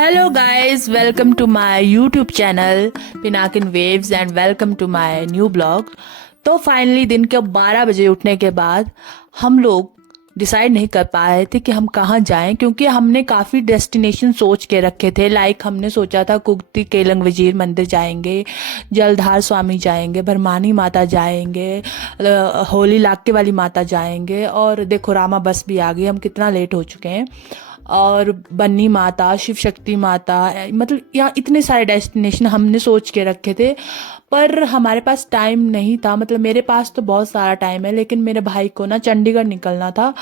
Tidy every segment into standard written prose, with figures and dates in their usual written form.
Hello guys, welcome to my YouTube channel Pinakin Waves and welcome to my new blog। तो finally दिन के 12 बजे उठने के बाद हम लोग डिसाइड नहीं कर पाए थे कि हम कहाँ जाएं, क्योंकि हमने काफ़ी डेस्टिनेशन सोच के रखे थे। लाइक हमने सोचा था कुक्ति केलंग वजीर मंदिर जाएंगे, जलधार स्वामी जाएंगे, भरमानी माता जाएंगे, होली लाके वाली माता जाएंगे, और देखो रामा बस भी आ गई, हम कितना लेट हो चुके हैं। और बन्नी माता, शिव शक्ति माता, मतलब यहाँ इतने सारे डेस्टिनेशन हमने सोच के रखे थे, पर हमारे पास टाइम नहीं था। मतलब मेरे पास तो बहुत सारा टाइम है, लेकिन मेरे भाई को ना चंडीगढ़ निकलना था,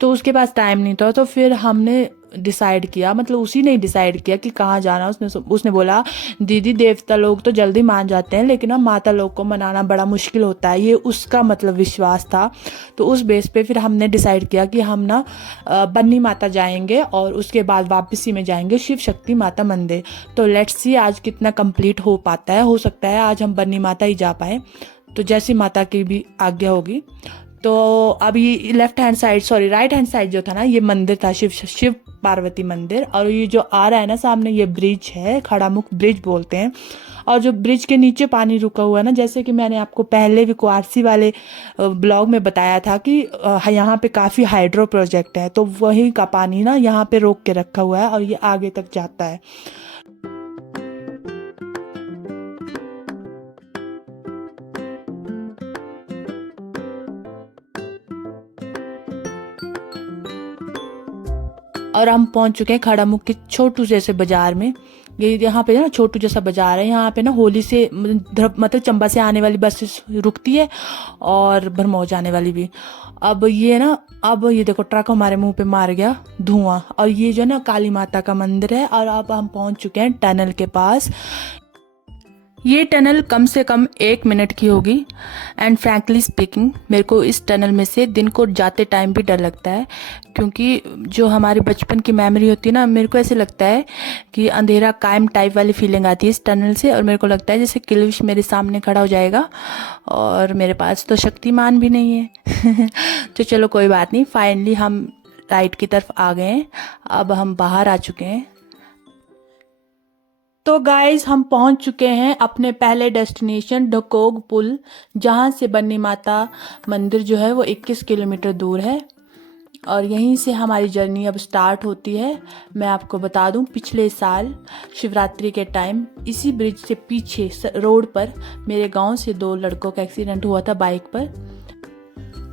तो उसके पास टाइम नहीं था। तो फिर हमने डिसाइड किया, मतलब उसी ने डिसाइड किया कि कहाँ जाना। उसने बोला दीदी देवता लोग तो जल्दी मान जाते हैं, लेकिन हम माता लोग को मनाना बड़ा मुश्किल होता है, ये उसका मतलब विश्वास था। तो उस बेस पे फिर हमने डिसाइड किया कि हम ना बन्नी माता जाएंगे और उसके बाद वापसी में जाएंगे शिव शक्ति माता मंदिर। तो लेट्स सी आज कितना कंप्लीट हो पाता है। हो सकता है आज हम बन्नी माता ही जा पाए, तो जैसी माता की भी आज्ञा होगी। तो अभी राइट हैंड साइड जो था ना, ये मंदिर था, शिव पार्वती मंदिर। और ये जो आ रहा है ना सामने, ये ब्रिज है, खड़ामुख ब्रिज बोलते हैं। और जो ब्रिज के नीचे पानी रुका हुआ है ना, जैसे कि मैंने आपको पहले भी क्वारसी वाले ब्लॉग में बताया था कि यहाँ पे काफ़ी हाइड्रो प्रोजेक्ट है, तो वही का पानी ना यहाँ पे रोक के रखा हुआ है और ये आगे तक जाता है। और हम पहुंच चुके हैं खड़ामुख के छोटू जैसे बाजार में। ये यहाँ पे ना छोटू जैसा बाजार है। यहाँ पे ना होली से मतलब चंबा से आने वाली बसेस रुकती है और भरमौर जाने वाली भी। अब ये देखो ट्रक हमारे मुंह पे मार गया धुआं। और ये जो ना काली माता का मंदिर है। और अब हम पहुंच चुके हैं टनल के पास। ये टनल कम से कम 1 मिनट की होगी। एंड फ्रैंकली स्पीकिंग, मेरे को इस टनल में से दिन को जाते टाइम भी डर लगता है, क्योंकि जो हमारी बचपन की मेमोरी होती है ना, मेरे को ऐसे लगता है कि अंधेरा कायम टाइप वाली फीलिंग आती है इस टनल से। और मेरे को लगता है जैसे किलविश मेरे सामने खड़ा हो जाएगा, और मेरे पास तो शक्तिमान भी नहीं है। तो चलो कोई बात नहीं, फाइनली हम राइट की तरफ आ गए हैं। अब हम बाहर आ चुके हैं। तो गाइज हम पहुंच चुके हैं अपने पहले डेस्टिनेशन ढकोग पुल, जहां से बन्नी माता मंदिर जो है वो 21 किलोमीटर दूर है। और यहीं से हमारी जर्नी अब स्टार्ट होती है। मैं आपको बता दूं, पिछले साल शिवरात्रि के टाइम इसी ब्रिज से पीछे रोड पर मेरे गांव से 2 लड़कों का एक्सीडेंट हुआ था बाइक पर।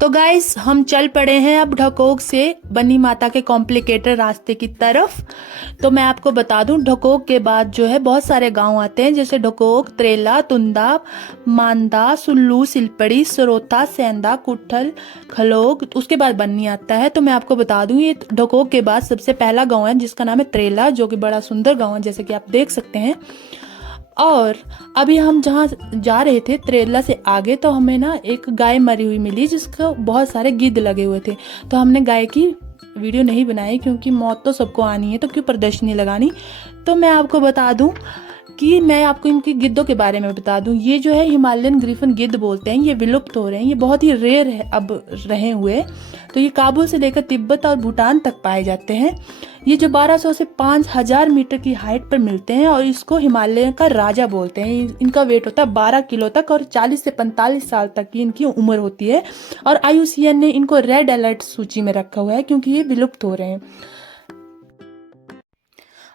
तो गाइस हम चल पड़े हैं अब ढकोग से बन्नी माता के कॉम्प्लिकेटेड रास्ते की तरफ। तो मैं आपको बता दूं, ढकोग के बाद जो है बहुत सारे गांव आते हैं, जैसे ढकोग, त्रेला, तुंदा, मांदा, सुल्लू, सिलपड़ी, सरोता, सेंदा, कुठल, खलोग, उसके बाद बन्नी आता है। तो मैं आपको बता दूं, ये ढकोग के बाद सबसे पहला गांव है जिसका नाम है त्रेला, जो कि बड़ा सुंदर गांव है, जैसे कि आप देख सकते हैं। और अभी हम जहाँ जा रहे थे त्रेला से आगे, तो हमें ना एक गाय मरी हुई मिली जिसको बहुत सारे गिद्ध लगे हुए थे। तो हमने गाय की वीडियो नहीं बनाई, क्योंकि मौत तो सबको आनी है, तो क्यों प्रदर्शनी लगानी। तो मैं आपको बता दूं कि मैं आपको इनकी गिद्धों के बारे में बता दूं। ये जो है हिमालयन ग्रिफन गिद्ध बोलते हैं, ये विलुप्त हो रहे हैं, ये बहुत ही रेयर है अब रहे हुए। तो ये काबुल से लेकर तिब्बत और भूटान तक पाए जाते हैं। ये जो 1200 से 5000 मीटर की हाइट पर मिलते हैं, और इसको हिमालय का राजा बोलते हैं। इनका वेट होता है 12 किलो तक, और 40 से 45 साल तक की इनकी उम्र होती है। और IUCN ने इनको रेड अलर्ट सूची में रखा हुआ है, क्योंकि ये विलुप्त हो रहे हैं।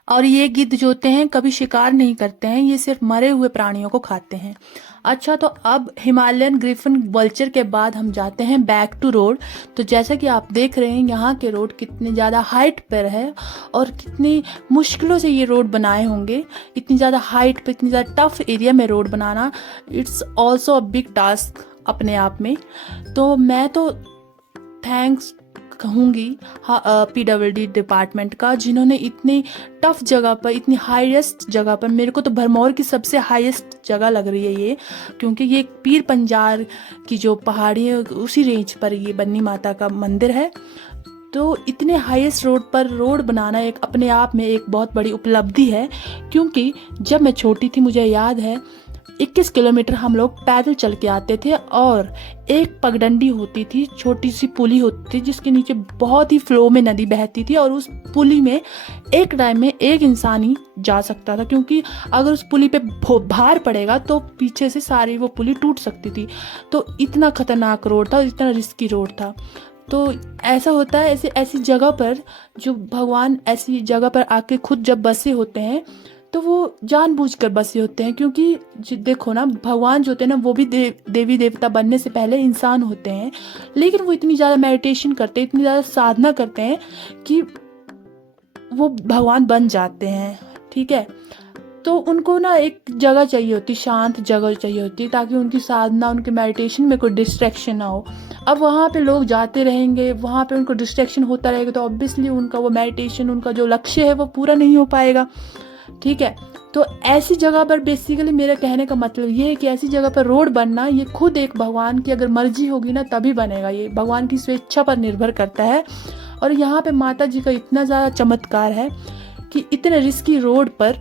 और ये गिद्ध जो होते हैं कभी शिकार नहीं करते हैं, ये सिर्फ मरे हुए प्राणियों को खाते हैं। अच्छा, तो अब हिमालयन ग्रिफन वल्चर के बाद हम जाते हैं बैक टू रोड। तो जैसा कि आप देख रहे हैं यहाँ के रोड कितने ज़्यादा हाइट पर है, और कितनी मुश्किलों से ये रोड बनाए होंगे। इतनी ज़्यादा हाइट पर, इतनी ज़्यादा टफ एरिया में road banana, it's also a big task अपने आप में। तो मैं तो थैंक्स कहूँगी PWD डिपार्टमेंट का, जिन्होंने इतनी टफ जगह पर, इतनी हाईएस्ट जगह पर, मेरे को तो भरमौर की सबसे हाईएस्ट जगह लग रही है ये, क्योंकि ये पीर पंजार की जो पहाड़ी है उसी रेंज पर ये बन्नी माता का मंदिर है। तो इतने हाईएस्ट रोड पर रोड बनाना एक अपने आप में एक बहुत बड़ी उपलब्धि है। क्योंकि जब मैं छोटी थी, मुझे याद है 21 किलोमीटर हम लोग पैदल चल के आते थे और एक पगडंडी होती थी, छोटी सी पुली होती थी जिसके नीचे बहुत ही फ्लो में नदी बहती थी और उस पुली में एक टाइम में एक इंसान ही जा सकता था, क्योंकि अगर उस पुली पे भार पड़ेगा तो पीछे से सारी वो पुली टूट सकती थी। तो इतना खतरनाक रोड था, इतना रिस्की रोड था। तो ऐसा होता है, ऐसी जगह पर जो भगवान ऐसी जगह पर आके खुद जब बसे होते हैं तो वो जानबूझकर बसे होते हैं, क्योंकि देखो ना, भगवान जो होते हैं ना वो भी देवी देवता बनने से पहले इंसान होते हैं, लेकिन वो इतनी ज़्यादा मेडिटेशन करते हैं, इतनी ज़्यादा साधना करते हैं कि वो भगवान बन जाते हैं। ठीक है, तो उनको ना एक जगह चाहिए होती, शांत जगह चाहिए होती, ताकि उनकी साधना, उनके मेडिटेशन में कोई डिस्ट्रैक्शन ना हो। अब वहाँ पे लोग जाते रहेंगे, वहाँ पे उनको डिस्ट्रैक्शन होता रहेगा तो ऑब्वियसली उनका वो मेडिटेशन, उनका जो लक्ष्य है वो पूरा नहीं हो पाएगा। ठीक है, तो ऐसी जगह पर बेसिकली मेरे कहने का मतलब ये है कि ऐसी जगह पर रोड बनना ये खुद एक भगवान की अगर मर्जी होगी ना तभी बनेगा, ये भगवान की स्वेच्छा पर निर्भर करता है। और यहाँ पे माता जी का इतना ज़्यादा चमत्कार है कि इतने रिस्की रोड पर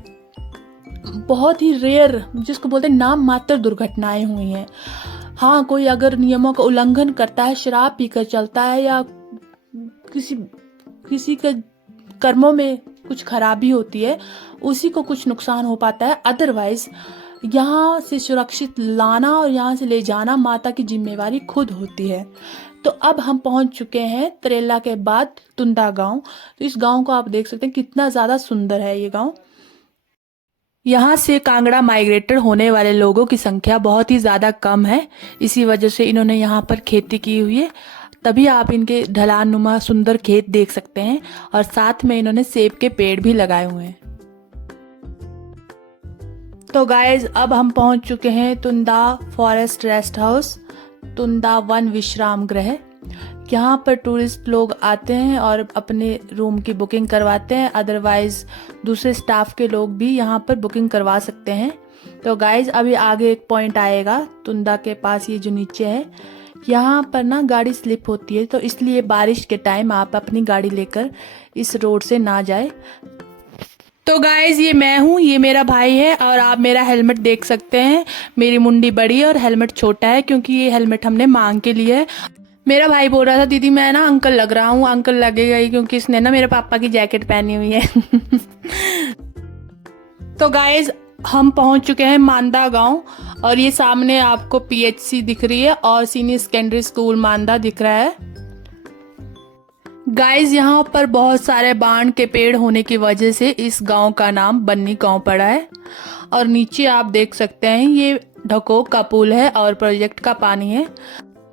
बहुत ही रेयर, जिसको बोलते हैं नाम मात्र दुर्घटनाएं हुई हैं। हाँ, कोई अगर नियमों का उल्लंघन करता है, शराब पीकर चलता है या किसी के कर्मों में कुछ खराबी होती है, उसी को कुछ नुकसान हो पाता है। अदरवाइज यहाँ से सुरक्षित लाना और यहाँ से ले जाना माता की जिम्मेवारी खुद होती है। तो अब हम पहुंच चुके हैं तरेला के बाद तुंदा गांव। तो इस गांव को आप देख सकते हैं कितना ज़्यादा सुंदर है ये गांव। यहाँ से कांगड़ा माइग्रेटर होने वाले लोगों की संख्या बहुत ही ज़्यादा कम है, इसी वजह से इन्होंने यहाँ पर खेती की हुई है। तभी आप इनके ढलान नुमा सुंदर खेत देख सकते हैं और साथ में इन्होंने सेब के पेड़ भी लगाए हुए हैं। तो गाइज अब हम पहुंच चुके हैं तुंदा फॉरेस्ट रेस्ट हाउस, तुंदा वन विश्राम गृह। यहाँ पर टूरिस्ट लोग आते हैं और अपने रूम की बुकिंग करवाते हैं, अदरवाइज दूसरे स्टाफ के लोग भी यहाँ पर बुकिंग करवा सकते हैं। तो गाइज अभी आगे एक पॉइंट आएगा तुंदा के पास, ये जो नीचे है यहाँ पर ना गाड़ी स्लिप होती है, तो इसलिए बारिश के टाइम आप अपनी गाड़ी लेकर इस रोड से ना जाए। तो गाइज ये मैं हूँ, ये मेरा भाई है और आप मेरा हेलमेट देख सकते हैं। मेरी मुंडी बड़ी है और हेलमेट छोटा है, क्योंकि ये हेलमेट हमने मांग के लिए है। मेरा भाई बोल रहा था दीदी मैं ना अंकल लग रहा हूँ, अंकल लगेगा ही क्योंकि इसने ना मेरे पापा की जैकेट पहनी हुई है। तो गाइज हम पहुंच चुके हैं मांदा गांव और ये सामने आपको पीएचसी दिख रही है और सीनियर सेकेंडरी स्कूल मांदा दिख रहा है। गाइज यहाँ पर बहुत सारे बाण के पेड़ होने की वजह से इस गांव का नाम बन्नी गांव पड़ा है। और नीचे आप देख सकते हैं ये ढकोक का पुल है और प्रोजेक्ट का पानी है।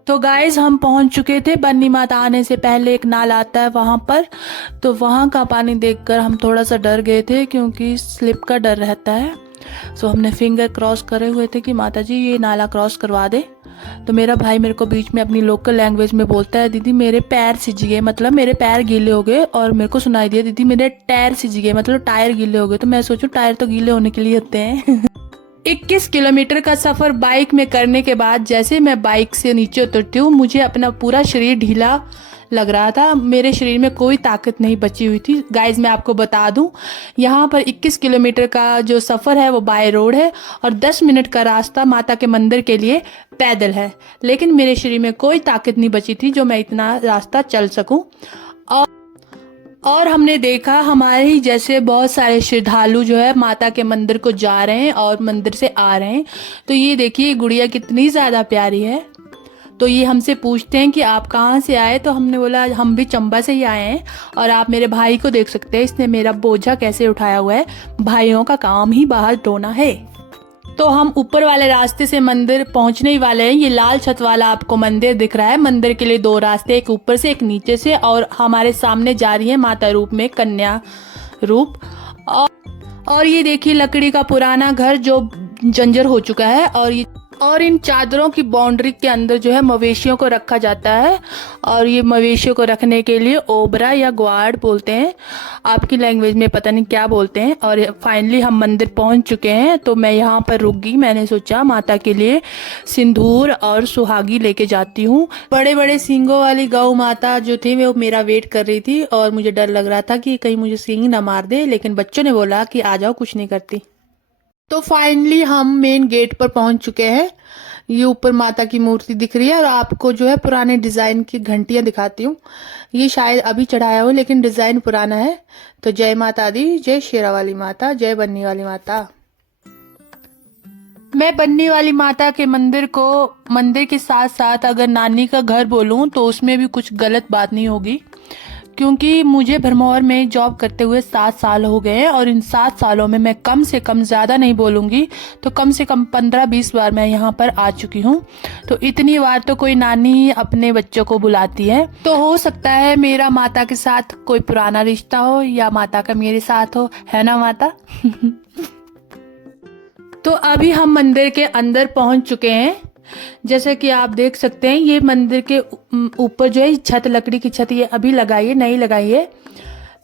तो गाइज हम पहुंच चुके थे, बन्नी माता आने से पहले एक नाला आता है वहाँ पर, तो वहाँ का पानी देखकर हम थोड़ा सा डर गए थे क्योंकि स्लिप का डर रहता है। सो हमने फिंगर क्रॉस करे हुए थे कि माता जी ये नाला क्रॉस करवा दे। तो मेरा भाई मेरे को बीच में अपनी लोकल लैंग्वेज में बोलता है दीदी मेरे पैर सिज गए, मतलब मेरे पैर गीले हो गए। और मेरे को सुनाई दिया दीदी मेरे टायर सिज गए, मतलब टायर गीले हो गए। तो मैं सोचूं टायर तो गीले होने के लिए होते हैं। 21 किलोमीटर का सफ़र बाइक में करने के बाद जैसे मैं बाइक से नीचे उतरती हूँ मुझे अपना पूरा शरीर ढीला लग रहा था, मेरे शरीर में कोई ताकत नहीं बची हुई थी। गाइज मैं आपको बता दूं यहाँ पर 21 किलोमीटर का जो सफ़र है वो बाय रोड है और 10 मिनट का रास्ता माता के मंदिर के लिए पैदल है, लेकिन मेरे शरीर में कोई ताकत नहीं बची थी जो मैं इतना रास्ता चल सकूं। और हमने देखा हमारे ही जैसे बहुत सारे श्रद्धालु जो है माता के मंदिर को जा रहे हैं और मंदिर से आ रहे हैं। तो ये देखिए गुड़िया कितनी ज़्यादा प्यारी है। तो ये हमसे पूछते हैं कि आप कहाँ से आए, तो हमने बोला हम भी चंबा से ही आए हैं। और आप मेरे भाई को देख सकते हैं, इसने मेरा बोझा कैसे उठाया हुआ है। भाइयों का काम ही बाहर ढोना है। तो हम ऊपर वाले रास्ते से मंदिर पहुंचने ही वाले हैं। ये लाल छत वाला आपको मंदिर दिख रहा है। मंदिर के लिए 2 रास्ते, एक ऊपर से एक नीचे से, और हमारे सामने जा रही है माता रूप में कन्या रूप। और ये देखिए लकड़ी का पुराना घर जो जंजर हो चुका है। और इन चादरों की बाउंड्री के अंदर जो है मवेशियों को रखा जाता है, और ये मवेशियों को रखने के लिए ओबरा या ग्वाड़ बोलते हैं, आपकी लैंग्वेज में पता नहीं क्या बोलते हैं। और फाइनली हम मंदिर पहुंच चुके हैं, तो मैं यहाँ पर रुक गई। मैंने सोचा माता के लिए सिंदूर और सुहागी लेके जाती हूँ। बड़े बड़े सींगों वाली गौ माता जो थी वो मेरा वेट कर रही थी और मुझे डर लग रहा था कि कहीं मुझे सींग ना मार दे, लेकिन बच्चों ने बोला कि आ जाओ कुछ नहीं करती। तो फाइनली हम मेन गेट पर पहुंच चुके हैं। ये ऊपर माता की मूर्ति दिख रही है और आपको जो है पुराने डिजाइन की घंटियां दिखाती हूँ। ये शायद अभी चढ़ाया हो लेकिन डिजाइन पुराना है। तो जय माता दी, जय शेरा वाली माता, जय बन्नी वाली माता। मैं बन्नी वाली माता के मंदिर के साथ साथ अगर नानी का घर बोलूं तो उसमें भी कुछ गलत बात नहीं होगी, क्योंकि मुझे भरमौर में जॉब करते हुए 7 साल हो गए हैं और इन 7 सालों में मैं कम से कम, ज़्यादा नहीं बोलूँगी तो कम से कम 15-20 बार मैं यहाँ पर आ चुकी हूँ। तो इतनी बार तो कोई नानी अपने बच्चों को बुलाती है। तो हो सकता है मेरा माता के साथ कोई पुराना रिश्ता हो या माता का मेरे साथ हो, है ना माता? तो अभी हम मंदिर के अंदर पहुंच चुके हैं। जैसे कि आप देख सकते हैं ये मंदिर के ऊपर जो है छत, लकड़ी की छत, ये अभी लगाई है, नहीं लगाई है।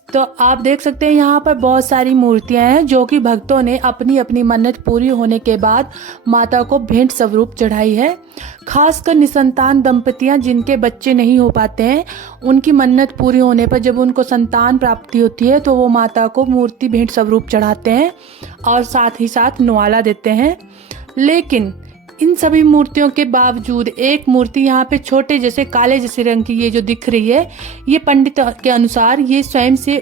तो आप देख सकते हैं यहाँ पर बहुत सारी मूर्तियां हैं जो कि भक्तों ने अपनी अपनी मन्नत पूरी होने के बाद माता को भेंट स्वरूप चढ़ाई है। खासकर निसंतान दंपतियां जिनके बच्चे नहीं हो पाते हैं, उनकी मन्नत पूरी होने पर जब उनको संतान प्राप्ति होती है तो वो माता को मूर्ति भेंट स्वरूप चढ़ाते हैं और साथ ही साथ न्वाला देते हैं। लेकिन इन सभी मूर्तियों के बावजूद एक मूर्ति यहाँ पे छोटे जैसे काले जैसे रंग की ये जो दिख रही है, ये पंडित के अनुसार ये स्वयं से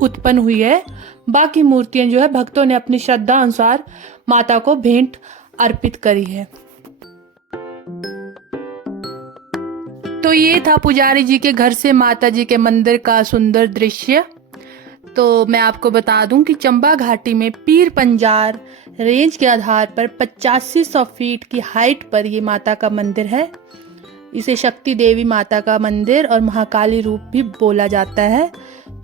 उत्पन्न हुई है। बाकी मूर्तियां जो है भक्तों ने अपनी श्रद्धा अनुसार माता को भेंट अर्पित करी है। तो ये था पुजारी जी के घर से माता जी के मंदिर का सुंदर दृश्य। तो मैं आपको बता दूं कि चंबा घाटी में पीर पंजार रेंज के आधार पर 8500 फीट की हाइट पर ये माता का मंदिर है। इसे शक्ति देवी माता का मंदिर और महाकाली रूप भी बोला जाता है।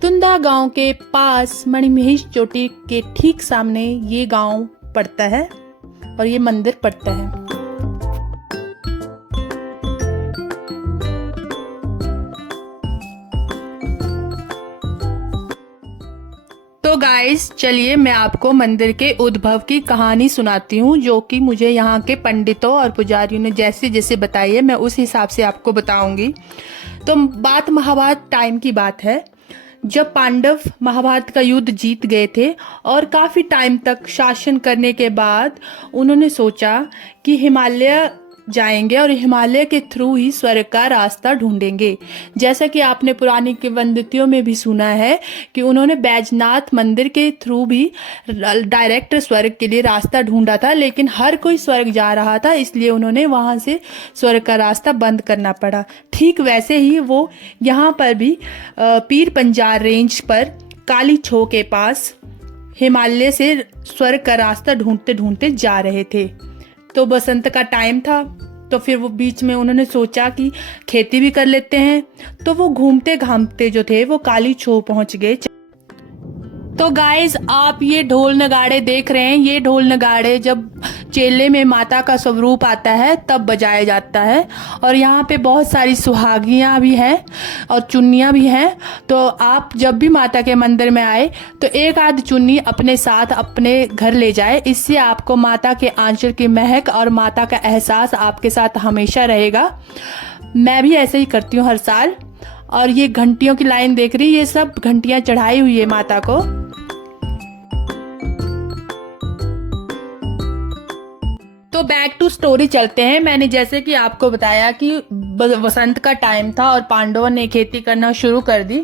तुंदा गांव के पास मणिमहेश चोटी के ठीक सामने ये गांव पड़ता है और ये मंदिर पड़ता है। तो गाइस चलिए मैं आपको मंदिर के उद्भव की कहानी सुनाती हूँ, जो कि मुझे यहाँ के पंडितों और पुजारियों ने जैसे जैसे बताई है मैं उस हिसाब से आपको बताऊंगी। तो बात महाभारत टाइम की बात है, जब पांडव महाभारत का युद्ध जीत गए थे और काफ़ी टाइम तक शासन करने के बाद उन्होंने सोचा कि हिमालय जाएंगे और हिमालय के थ्रू ही स्वर्ग का रास्ता ढूंढेंगे। जैसा कि आपने पुरानी किंवदंतियों में भी सुना है कि उन्होंने बैजनाथ मंदिर के थ्रू भी डायरेक्ट स्वर्ग के लिए रास्ता ढूंढा था, लेकिन हर कोई स्वर्ग जा रहा था, इसलिए उन्होंने वहां से स्वर्ग का रास्ता बंद करना पड़ा। ठीक वैसे ही वो यहाँ पर भी पीर पंजार रेंज पर काली छो के पास हिमालय से स्वर्ग का रास्ता ढूंढते ढूंढते जा रहे थे। तो बसंत का टाइम था, तो फिर वो बीच में उन्होंने सोचा कि खेती भी कर लेते हैं। तो वो घूमते घामते जो थे वो काली छो पहुंच गए। तो गाइस आप ये ढोल नगाड़े देख रहे हैं, ये ढोल नगाड़े जब चेले में माता का स्वरूप आता है तब बजाया जाता है। और यहाँ पे बहुत सारी सुहागियाँ भी हैं और चुन्नियाँ भी हैं। तो आप जब भी माता के मंदिर में आए तो एक आध चुन्नी अपने साथ अपने घर ले जाए, इससे आपको माता के आंचल की महक और माता का एहसास आपके साथ हमेशा रहेगा। मैं भी ऐसे ही करती हूँ हर साल। और ये घंटियों की लाइन देख रही है, ये सब घंटियाँ चढ़ाई हुई है माता को। तो बैक टू स्टोरी चलते हैं। मैंने जैसे कि आपको बताया कि वसंत का टाइम था और पांडवों ने खेती करना शुरू कर दी।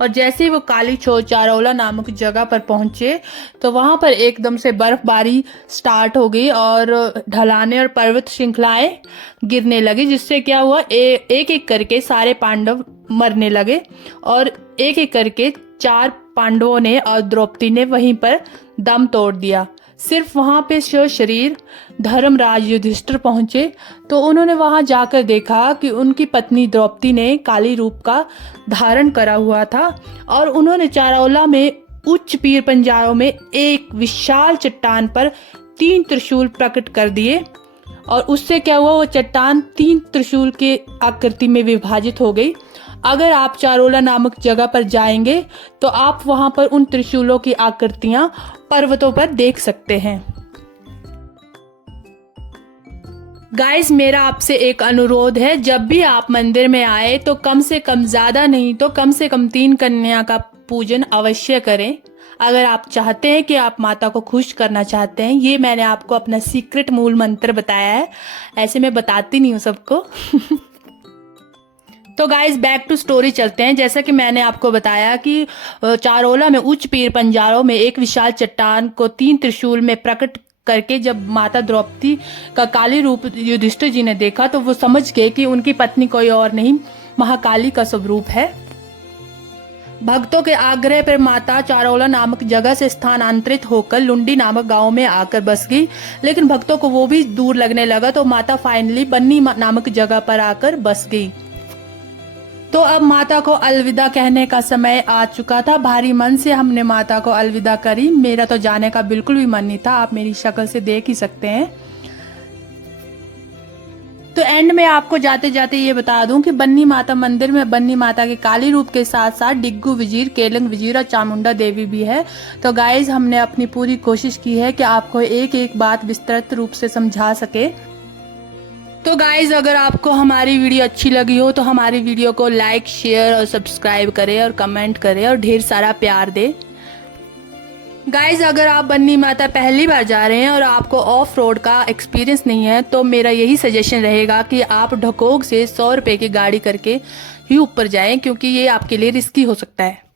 और जैसे ही वो काली छो चारौला नामक जगह पर पहुंचे तो वहां पर एकदम से बर्फबारी स्टार्ट हो गई और ढलाने और पर्वत श्रृंखलाएं गिरने लगी, जिससे क्या हुआ एक एक करके सारे पांडव मरने लगे और एक एक करके 4 पांडवों ने और द्रौपदी ने वहीं पर दम तोड़ दिया। सिर्फ वहां पे शरीर धर्मराज युधिष्ठिर पहुंचे तो उन्होंने वहां जाकर देखा कि उनकी पत्नी द्रौपदी ने काली रूप का धारण करा हुआ था और उन्होंने चारौला में उच्च पीर पंजारों में एक विशाल चट्टान पर 3 त्रिशूल प्रकट कर दिए। और उससे क्या हुआ, वो चट्टान 3 त्रिशूल के आकृति में विभाजित हो गई। अगर आप चारौला नामक जगह पर जाएंगे तो आप वहां पर उन त्रिशूलों की आकृतियां पर्वतों पर देख सकते हैं। गाइस मेरा आपसे एक अनुरोध है, जब भी आप मंदिर में आए तो कम से कम, ज़्यादा नहीं तो कम से कम 3 कन्या का पूजन अवश्य करें। अगर आप चाहते हैं कि आप माता को खुश करना चाहते हैं, ये मैंने आपको अपना सीक्रेट मूल मंत्र बताया है, ऐसे मैं बताती नहीं हूँ सबको। तो गाइज बैक टू स्टोरी चलते हैं। जैसा कि मैंने आपको बताया कि चारोला में उच्च पीर पंजारों में एक विशाल चट्टान को 3 त्रिशूल में प्रकट करके जब माता द्रौपदी का काली रूप युधिष्ठिर जी ने देखा तो वो समझ गए कि उनकी पत्नी कोई और नहीं, महाकाली का स्वरूप है। भक्तों के आग्रह पर माता चारोला नामक जगह से स्थानांतरित होकर लुंडी नामक गांव में आकर बस गई, लेकिन भक्तों को वो भी दूर लगने लगा तो माता फाइनली बन्नी नामक जगह पर आकर बस गई। तो अब माता को अलविदा कहने का समय आ चुका था। भारी मन से हमने माता को अलविदा करी। मेरा तो जाने का बिल्कुल भी मन नहीं था, आप मेरी शक्ल से देख ही सकते हैं। तो एंड में आपको जाते जाते ये बता दूं कि बन्नी माता मंदिर में बन्नी माता के काली रूप के साथ साथ डिग्गू वजीर, केलंग वजीर और चामुंडा देवी भी है। तो गाइज हमने अपनी पूरी कोशिश की है कि आपको एक एक बात विस्तृत रूप से समझा सके। तो गाइज अगर आपको हमारी वीडियो अच्छी लगी हो तो हमारी वीडियो को लाइक, शेयर और सब्सक्राइब करें और कमेंट करें और ढेर सारा प्यार दें। गाइज अगर आप बन्नी माता पहली बार जा रहे हैं और आपको ऑफ रोड का एक्सपीरियंस नहीं है तो मेरा यही सजेशन रहेगा कि आप ढकोग से 100 रुपए की गाड़ी करके ही ऊपर जाएं, क्योंकि ये आपके लिए रिस्की हो सकता है।